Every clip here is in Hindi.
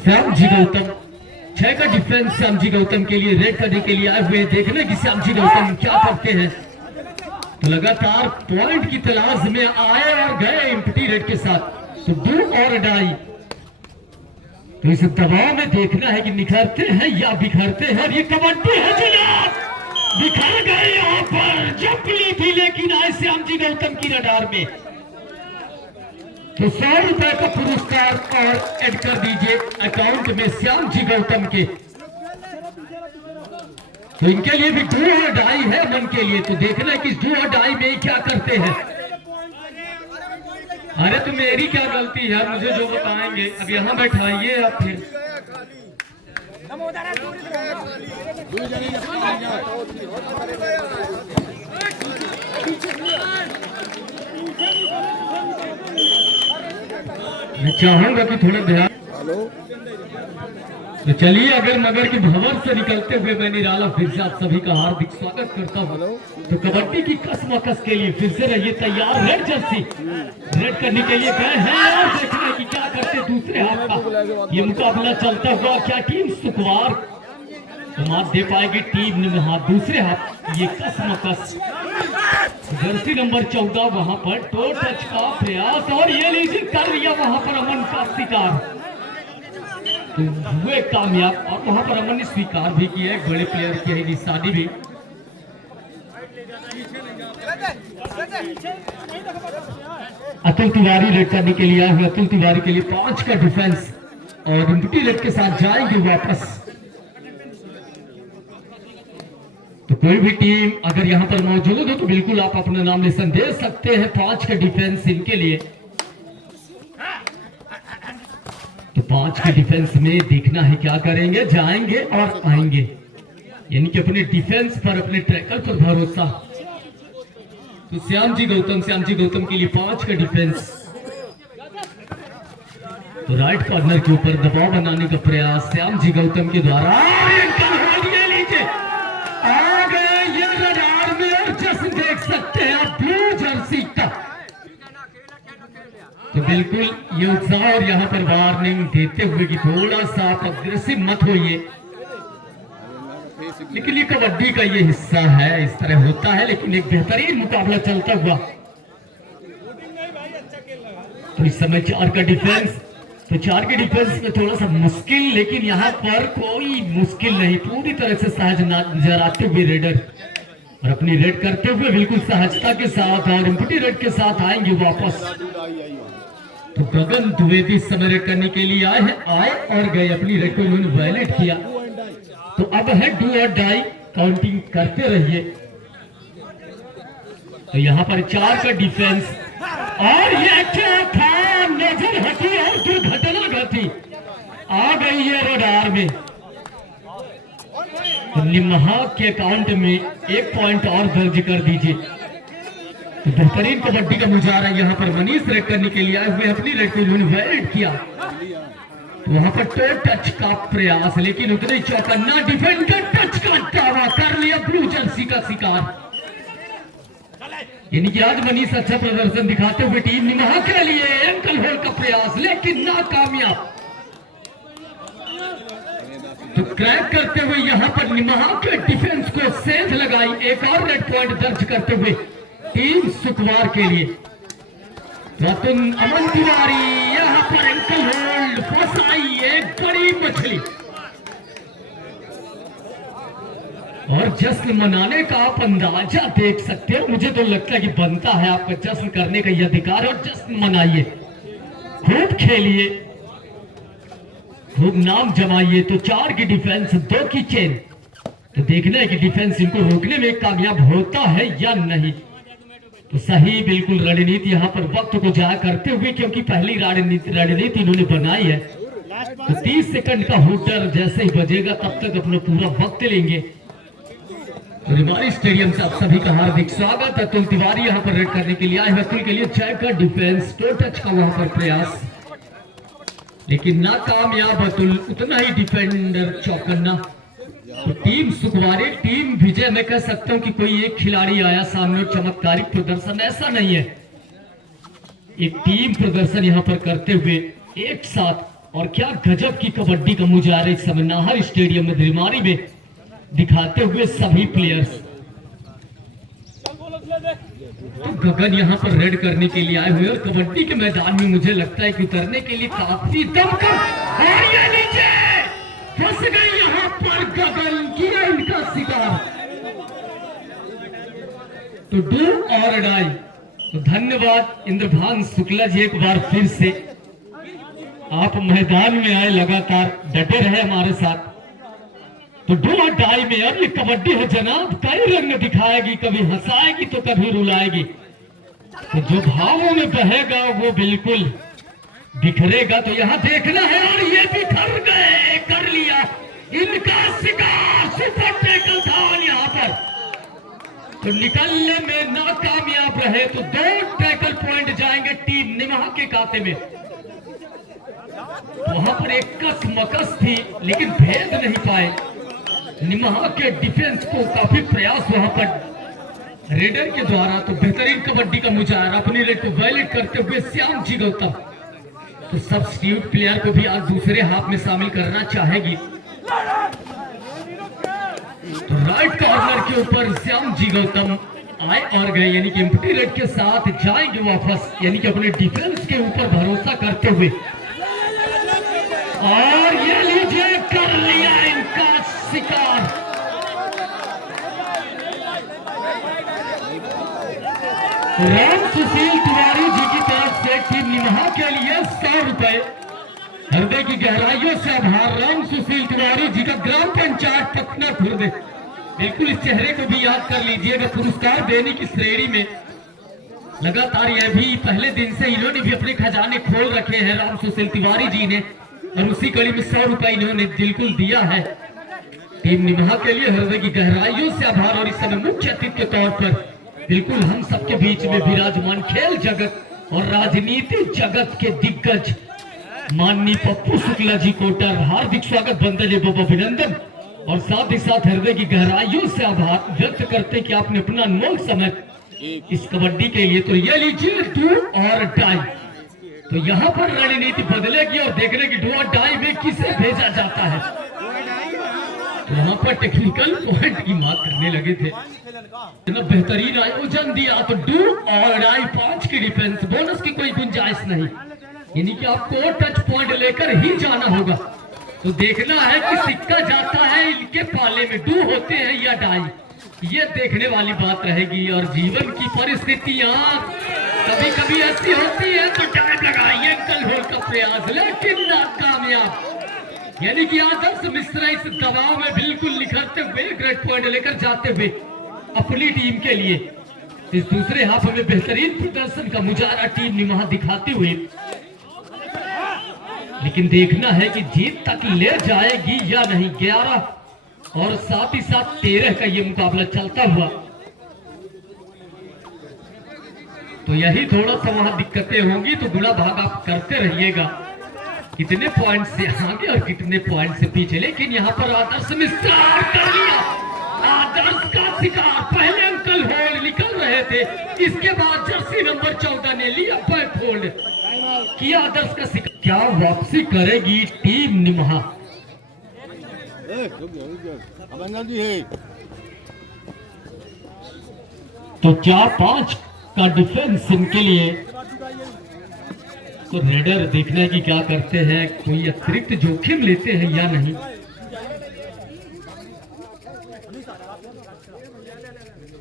श्याम जी गौतम 6 का डिफेंस श्याम जी गौतम के लिए रेड करने के लिए आए हुए। देखना कि श्याम जी गौतम क्या करते हैं। तो लगातार पॉइंट की तलाश में आए और गए एम्प्टी रेड के साथ। तो डू और डाई, तो इस दबाव में देखना है कि निखरते हैं या बिखरते हैं। ये कबड्डी है जनाब, बिखर गए यहाँ पर जब ली थी, लेकिन आए श्याम जी गौतम की रडार में। तो 100 रुपए का पुरस्कार और ऐड कर दीजिए अकाउंट में श्याम जी गौतम के। तो इनके लिए भी डू और डाई है मन के लिए। तो देखना है कि डू और डाई में क्या करते हैं। अरे तो मेरी क्या गलती है, मुझे जो बताएंगे। अब यहाँ बैठाइए आप फिर। मैं चाहूंगा कि थोड़ा ध्यान। तो चलिए अगर नगर के भवन से निकलते हुए मैं निराला फिर से आप सभी का हार्दिक स्वागत करता हूँ। तो कबड्डी की कसमकस के लिए फिर से रहिए तैयार। रेड जर्सी रेड करने के लिए गए हैं और देखना कि क्या करते दूसरे हाथ का ये मुकाबला चलता हुआ। क्या टीम सुखवार मात दे पाएगी टीम ने हाथ दूसरे हाथ। ये कसमकस जर्सी नंबर 14 वहां पर टो टच का प्रयास और ये लीजिए कर लिया वहां पर अमन का शिकार। तो हुए कामयाब और वहां पर अमन ने स्वीकार भी किया है। बड़े प्लेयर की है निशानी भी। अतुल तिवारी रेड करने के लिए आए हुए। अतुल तिवारी के लिए 5 का डिफेंस और एम्प्टी रेड के साथ जाएंगे वापस। तो कोई भी टीम अगर यहां पर मौजूद हो तो बिल्कुल आप अपना नाम निशान दे सकते हैं। 5 का डिफेंस इनके लिए। तो 5 के डिफेंस में देखना है क्या करेंगे, जाएंगे और आएंगे, यानी कि अपने डिफेंस पर अपने ट्रैकर पर भरोसा। तो श्याम जी गौतम के लिए 5 का डिफेंस। तो राइट कॉर्नर के ऊपर दबाव बनाने का प्रयास श्याम जी गौतम के द्वारा। आ गए ये रडार में और जश्न देख सकते हैं आप ब्लू जर्सी का। तो बिल्कुल ये उत्साह और यहाँ पर वार्निंग देते हुए कि थोड़ा सा आप अग्रेसिव मत होइए। लेकिन ये कबड्डी का ये हिस्सा है, इस तरह होता है। लेकिन एक बेहतरीन मुकाबला चलता हुआ। तो इस समय 4 का डिफेंस। तो 4 के डिफेंस में थोड़ा सा मुश्किल, लेकिन यहाँ पर कोई मुश्किल नहीं। पूरी तरह से सहज नजर आते हुए रेडर और अपनी रेड करते हुए बिल्कुल सहजता के साथ और एम्प्टी रेड के साथ आएंगे वापस। तो गगन द्विवेदी समय रेड करने के लिए आए हैं, आए और गए। अपनी रेड को उन्होंने वायलेट किया। तो अब है डू और डाई, काउंटिंग करते रहिए। तो यहाँ पर 4 का डिफेंस और ये क्या था, नजर हटी और दुर्घटना घटी। आ गई है रडार में। तो निमहा के अकाउंट में 1 पॉइंट और दर्ज कर दीजिए। तो बेहतरीन कबड्डी का मुजाहरा यहाँ पर मनीष रेड करने के लिए आए हुए। अपनी रेड को उन्होंने वायलेट किया। तो वहां पर टो टच का प्रयास, लेकिन उतने चौकन्ना डिफेंडर टच का दावा कर लिया ब्लू जर्सी का शिकार। यानी कि आज मनीष अच्छा प्रदर्शन दिखाते हुए टीम निमहा के लिए एंकल होल्ड का प्रयास, लेकिन नाकामयाब। तो क्रैक करते हुए यहाँ पर निमहा के डिफेंस को सेंध लगाई। एक और रेड पॉइंट दर्ज करते हुए टीम सुखवार के लिए। रतन अमन तिवारी यहाँ पर एंकल होल्ड फंसाई एक बड़ी मछली। और जश्न मनाने का आप अंदाजा देख सकते हो। मुझे तो लगता है कि बनता है आपका जश्न करने का ये अधिकार। और जश्न मनाइए, खूब खेलिए, खूब नाम जमाइए। तो 4 की डिफेंस, 2 की चेन। तो देखना है कि डिफेंस इनको रोकने में कामयाब होता है या नहीं। तो सही बिल्कुल रणनीति यहाँ पर वक्त को जाया करते हुए, क्योंकि पहली रणनीति इन्होंने बनाई है। तो 30 सेकंड का हुटर जैसे ही बजेगा तब तक अपना पूरा वक्त लेंगे। तो रिमारी स्टेडियम से आप सभी का हार्दिक स्वागत। अतुल तिवारी यहाँ पर रेड करने के लिए आए हैं। अतुल के लिए जय का डिफेंस, टो टच का वहां पर प्रयास, लेकिन नाकामयाब। अतुल उतना ही डिफेंडर चौकन्ना। तो टीम सुखवारी, टीम विजय, मैं कह सकता हूं कि कोई एक खिलाड़ी आया सामने और चमत्कारिक प्रदर्शन, ऐसा नहीं है। एक टीम प्रदर्शन यहां पर करते हुए एक साथ, और क्या गजब की कबड्डी का मुजाहरा इस समय नाहर स्टेडियम में रिमारी में दिखाते हुए सभी प्लेयर्स। तो गगन यहां पर रेड करने के लिए आए हुए, और कबड्डी के मैदान में मुझे लगता है कि उतरने के लिए काफी दमकम, और ये नीचे फंस गई यहां पर गगन, किया इनका शिकार। तो डू और डाई। तो धन्यवाद इंद्रभान शुक्ला जी, एक बार फिर से आप मैदान में आए, लगातार डटे रहे हमारे साथ। तो डू और डाई में अब ये कबड्डी है जनाब, कई रंग दिखाएगी, कभी हंसाएगी तो कभी रुलाएगी। तो जो भावों में बहेगा वो बिल्कुल बिखरेगा। तो यहाँ देखना है, और ये बिखर गए, कर लिया इनका शिकार। सुपर टैकल था यहाँ पर, तो निकलने में नाकामयाब रहे। तो 2 टैकल पॉइंट जाएंगे टीम निमहा के खाते में। वहां पर एक कसमकस थी, लेकिन भेद नहीं पाए निमहा के डिफेंस को। काफी प्रयास वहां पर रेडर के द्वारा। तो बेहतरीन कबड्डी का मुजाहरा अपनी रेड को वायलेट करते हुए श्याम जी गौतम। तो सब्स्टिट्यूट प्लेयर को भी आज दूसरे हाफ में शामिल करना चाहेगी। तो राइट कॉर्नर के ऊपर श्याम जी गौतम आए और गए, यानी कि एम्प्टी रेड के साथ जाएंगे वापस, यानी कि अपने डिफेंस के ऊपर भरोसा करते हुए। और ये लीजिए, कर लिया इनका शिकार। राम सुशील तिवारी जी की तरफ से टीम निमहा के लिए 100 रुपए। हृदय की गहराइयों से आभार राम सुशील तिवारी जी का, ग्राम पंचायत पटना खुर्द। बिल्कुल इस चेहरे को भी याद कर लीजिएगा। पुरस्कार देने की श्रेणी में लगातार, यह भी पहले दिन से इन्होंने भी अपने खजाने खोल रखे हैं राम सुशील तिवारी जी ने, और उसी कड़ी में 100 रुपए इन्होंने बिल्कुल दिया है टीम निमहा के लिए। हृदय की गहराइयों से आभार। और इस समय मुख्य अतिथि के तौर पर बिल्कुल हम सबके बीच में विराजमान खेल जगत और राजनीति जगत के दिग्गज माननीय पप्पू शुक्ला जी कोटर, हार्दिक स्वागत, बंदे बाबा अभिनंदन, और साथ ही साथ हृदय की गहराइयों से आभार व्यक्त करते कि आपने अपना अनमोल समय इस कबड्डी के लिए। तो ये लीजिए डू और डाई। तो यहाँ पर रणनीति बदलेगी और देखने की डू और डाई में किसे भेजा जाता है। तो वहां पर टेक्निकल पॉइंट की बात करने लगे थे, इतना बेहतरीन आयोजन दिया। तो डू और डाई 5 की डिफेंस, बोनस की कोई गुंजाइश नहीं, यानी कि आपको टच पॉइंट लेकर ही जाना होगा। तो देखना है कि सिक्का जाता है इनके पाले में, डू होते हैं या डाई, ये देखने वाली बात रहेगी। और जीवन की परिस्थितियां कभी कभी ऐसी होती है, तो टाइम लगाइए अंकल होल का प्रयास, लेकिन नाकामयाब। यानी कि आदर्श मिश्रा इस दबाव में बिल्कुल निखरते हुए ग्रेड पॉइंट लेकर जाते हुए अपनी टीम के लिए इस दूसरे हाफ में बेहतरीन प्रदर्शन का मुजाहरा टीम निमहा दिखाते हुए। लेकिन देखना है कि जीत तक ले जाएगी या नहीं। 11 और साथ ही साथ 13 का ये मुकाबला चलता हुआ। तो यही थोड़ा सा वहां दिक्कतें होंगी, तो गुणा भाग आप करते रहिएगा, कितने पॉइंट से आगे और कितने पॉइंट से पीछे। लेकिन यहाँ पर आदर्श ने स्टार कर लिया, आदर्श का शिकार। पहले अंकल होल्ड निकल रहे थे, इसके बाद जर्सी नंबर 14 ने लिया बैक होल्ड किया आदर्श का शिकार। क्या वापसी करेगी टीम निमहा? तो 4-5 का डिफेंस इनके लिए। तो रेडर देखना है कि क्या करते हैं, कोई अतिरिक्त जोखिम लेते हैं या नहीं।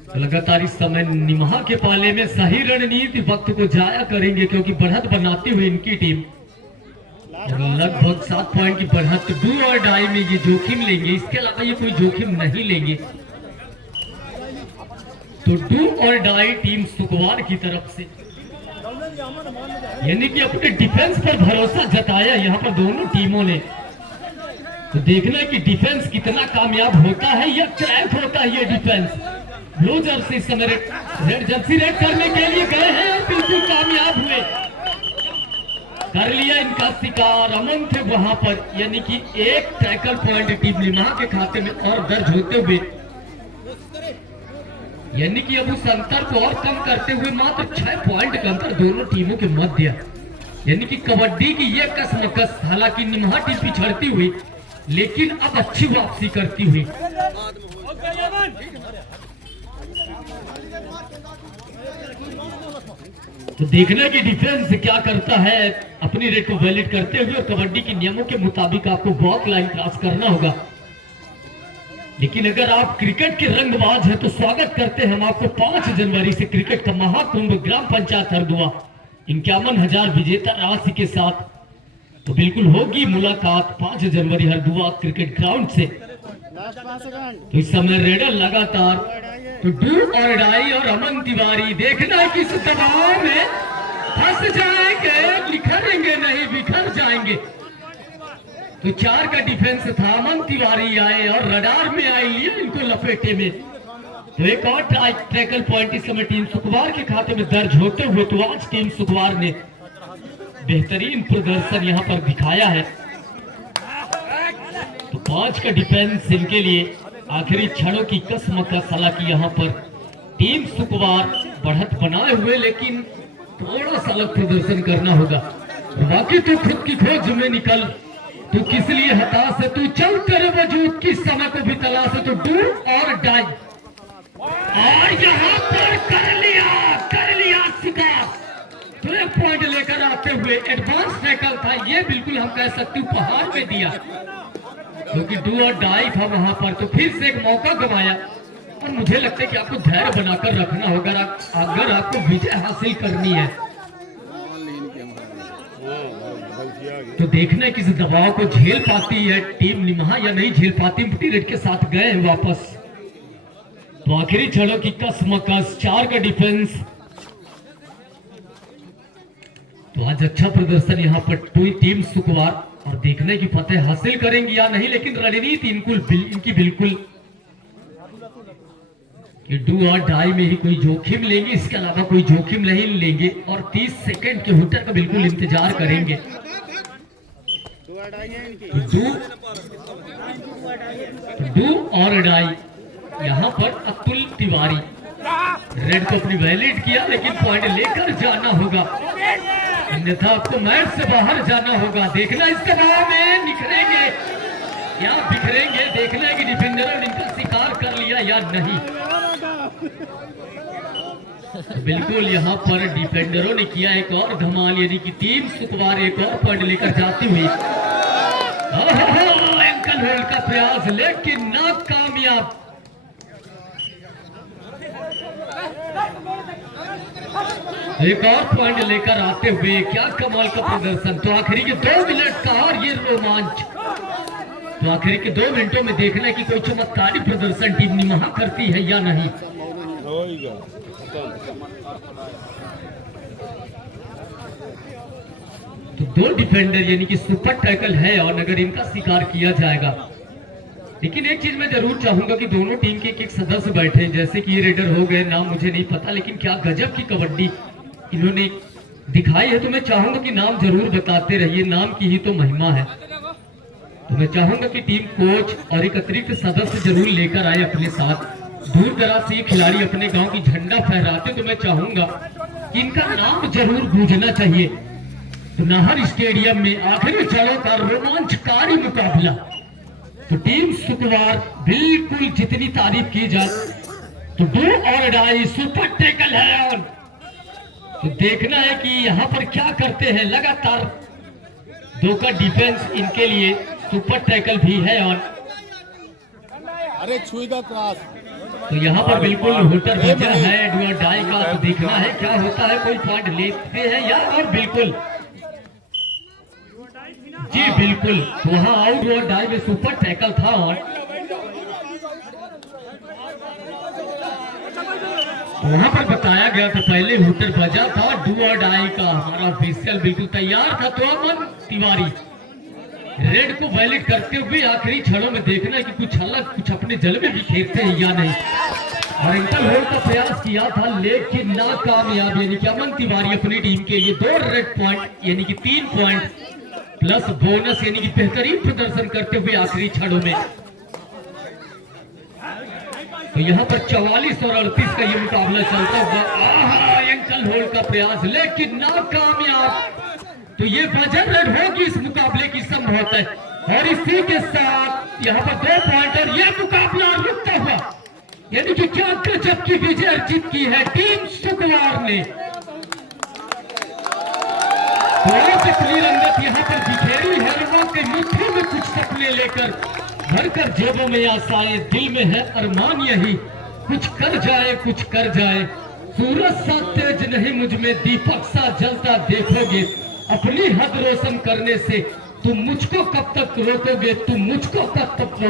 तो लगातार इस समय निमहा के पाले में सही रणनीति वक्त को जाया करेंगे, क्योंकि बढ़त बनाती हुई इनकी टीम लगभग 7 पॉइंट की बढ़त डू और डाई में ये जोखिम लेंगे, इसके अलावा ये कोई जोखिम नहीं लेंगे। तो डू और डाई टीम सुकवार की तरफ से, यानी कि अपने डिफेंस पर भरोसा जताया यहाँ पर दोनों टीमों ने। तो देखना है कि डिफेंस कितना कामयाब होता है या क्रैक होता है ये डिफेंस। ब्लू जर्सी समय रेड जर्सी रेड करने के लिए गए हैं और बिल्कुल कामयाब हुए, कर लिया इनका शिकार। अमन थे वहां पर, यानी कि एक टैकल पॉइंट टीम निमाह के खाते में और दर्ज होते हुए, यानी कि अब उस अंतर को और कम करते हुए मात्र 6 पॉइंट का अंतर दोनों टीमों के मध्य, यानी कि कबड्डी की ये कसमकस। हालांकि निमाह टीम पिछड़ती हुई लेकिन अब अच्छी वापसी करती हुई। तो देखना कि डिफेंस क्या करता है अपनी रेड को वैलिड करते हुए, और कबड्डी के नियमों के मुताबिक आपको वॉक लाइन क्रॉस करना होगा। लेकिन अगर आप क्रिकेट के रंगबाज हैं तो स्वागत करते हैं हम आपको 5 जनवरी से क्रिकेट का महाकुंभ ग्राम पंचायत हरदुआ 51,000 विजेता राशि के साथ। तो बिल्कुल होगी मुलाकात 5 जनवरी हरदुआ क्रिकेट ग्राउंड से। तो इस समय रेडर लगातार, तो डू और डाई और अमन तिवारी, देखना है कि इस दबाव में फंस जाएंगे, निखरेंगे नहीं, बिखर जाएंगे। तो 4 का डिफेंस था, अमन तिवारी आए और रडार में आए, लिए इनको लपेटे में। तो एक और टैकल पॉइंट इस समय टीम सुकवार के खाते में दर्ज होते हुए। तो आज टीम सुकवार ने बेहतरीन प्रदर्शन यहां पर दिखाया है। तो 5 का डिफेंस इनके लिए आखिरी क्षणों की कसमकस। हालांकि यहाँ पर टीम सुकवार बढ़त बनाए हुए, लेकिन थोड़ा सा अलग प्रदर्शन करना होगा। बाकी तो खुद की खोज में निकल, तू किस लिए हताश है, तू चल तेरे वजूद किस समय को भी तलाश है। तो डू और डाई, और यहाँ पर कर लिया शिकार। तो एक पॉइंट लेकर आते हुए एडवांस टैकल था ये, बिल्कुल हम कह सकते उपहार में दिया, क्योंकि डू और डाई था वहां पर। तो फिर से एक मौका गंवाया, और मुझे लगता है कि आपको धैर्य बनाकर रखना होगा अगर आपको विजय हासिल करनी है। तो देखना है कि इस दबाव को झेल पाती है टीम निमाह या नहीं झेल पाती। रेड के साथ गए हैं वापस। तो आखिरी क्षणों की कसमकस, 4 का डिफेंस। तो आज अच्छा प्रदर्शन यहाँ पर टीम सुकवार, और देखने की फतेह हासिल करेंगे या नहीं। लेकिन रणनीति इनकी बिल्कुल कि डू और डाई में ही कोई जोखिम लेंगे, इसके अलावा कोई जोखिम नहीं लेंगे, और 30 सेकंड के हुटर का बिल्कुल इंतजार करेंगे। तो डू और डाई यहाँ पर अतुल तिवारी रेड को अपनी वैलिड किया, लेकिन पॉइंट लेकर जाना होगा, अन्यथा आपको मैच से बाहर जाना होगा। देखना इस दबाव में निखरेंगे या बिखरेंगे, देखना है कि डिफेंडरों ने इनका शिकार कर लिया या नहीं। तो बिल्कुल यहाँ पर डिफेंडरों ने किया एक और धमाल, यानी कि टीम सुकवार एक और पॉइंट लेकर जाती हुई। एंकल होल्ड का प्रयास लेकिन नाकामयाब। एक और पॉइंट लेकर आते हुए क्या कमाल का प्रदर्शन। तो आखिरी के 2 मिनट का और ये रोमांच। तो आखिरी के 2 मिनटों में देखना है कि कोई चमत्कारी प्रदर्शन टीम निमाह करती है या नहीं। तो 2 डिफेंडर यानी कि सुपर टैकल है, और अगर इनका शिकार किया जाएगा। लेकिन एक चीज मैं जरूर चाहूंगा कि दोनों टीम के एक सदस्य बैठे, जैसे कि ये रेडर हो गए, नाम मुझे नहीं पता, लेकिन क्या गजब की कबड्डी इन्होंने दिखाई है। तो मैं चाहूंगा कि नाम जरूर बताते रहिए, नाम की ही तो महिमा है। तो मैं चाहूंगा कि टीम कोच और एक अतिरिक्त सदस्य जरूर लेकर आए अपने साथ। दूर दराज से खिलाड़ी अपने गांव की झंडा फहराते, तो मैं चाहूंगा कि इनका नाम जरूर गूंजना चाहिए। तो नाहर स्टेडियम में आखिरी क्षणों का रोमांचकारी मुकाबला। तो टीम सुकवार बिल्कुल जितनी तारीफ की जाए, तो डू और डाई सुपर टैकल है। और तो देखना है कि यहाँ पर क्या करते हैं। लगातार 2 का डिफेंस इनके लिए सुपर टैकल भी है। और अरे छुईगा क्रॉस। तो यहाँ पर बिल्कुल हुटर बचा है डू और डाई का। तो देखना है क्या होता है, कोई पॉइंट लेते हैं या, और बिल्कुल जी बिल्कुल। तो वहां आउट और डाई में सुपर टैकल था। और वहां पर बताया गया था, पहले हुटर बजा था, डू और डाई का हमारा ऑफिशियल बिल्कुल तैयार था। तो अमन तिवारी रेड को वैलिड करते हुए आखिरी क्षणों में देखना है कि कुछ अलग, कुछ अपने जलवे भी खेलते हैं या नहीं। और एंकल होल्ड का प्रयास किया था लेकिन नाकामयाब, यानी कि अमन तिवारी अपनी टीम के लिए 2 रेड पॉइंट यानी कि 3 पॉइंट प्लस बोनस यानी कि बेहतरीन प्रदर्शन करते हुए आखिरी क्षणों में। तो यहाँ पर 44 और 38 का ये मुकाबला चलता हुआ, एंकल होल्ड का प्रयास लेकिन नाकामयाब। तो ये वजन रेड होगी इस मुकाबले की संभवत है। और इसी के साथ यहाँ पर 2 पॉइंट और ये मुकाबला रुकता हुआ, यानी कि क्या गजब की विजय अर्जित की है टीम शुक्रवार ने। रंगत यहाँ पर बिखेरी है, के मुट्ठी में कुछ सपने लेकर भरकर जेबों में आशाएं, दिल में है अरमान यही कुछ कर जाए, कुछ कर जाए। सूरज सा तेज नहीं मुझ में, दीपक सा जलता देखोगे, अपनी हद रोशन करने से तुम मुझको कब तक रोकोगे, तुम मुझको कब तक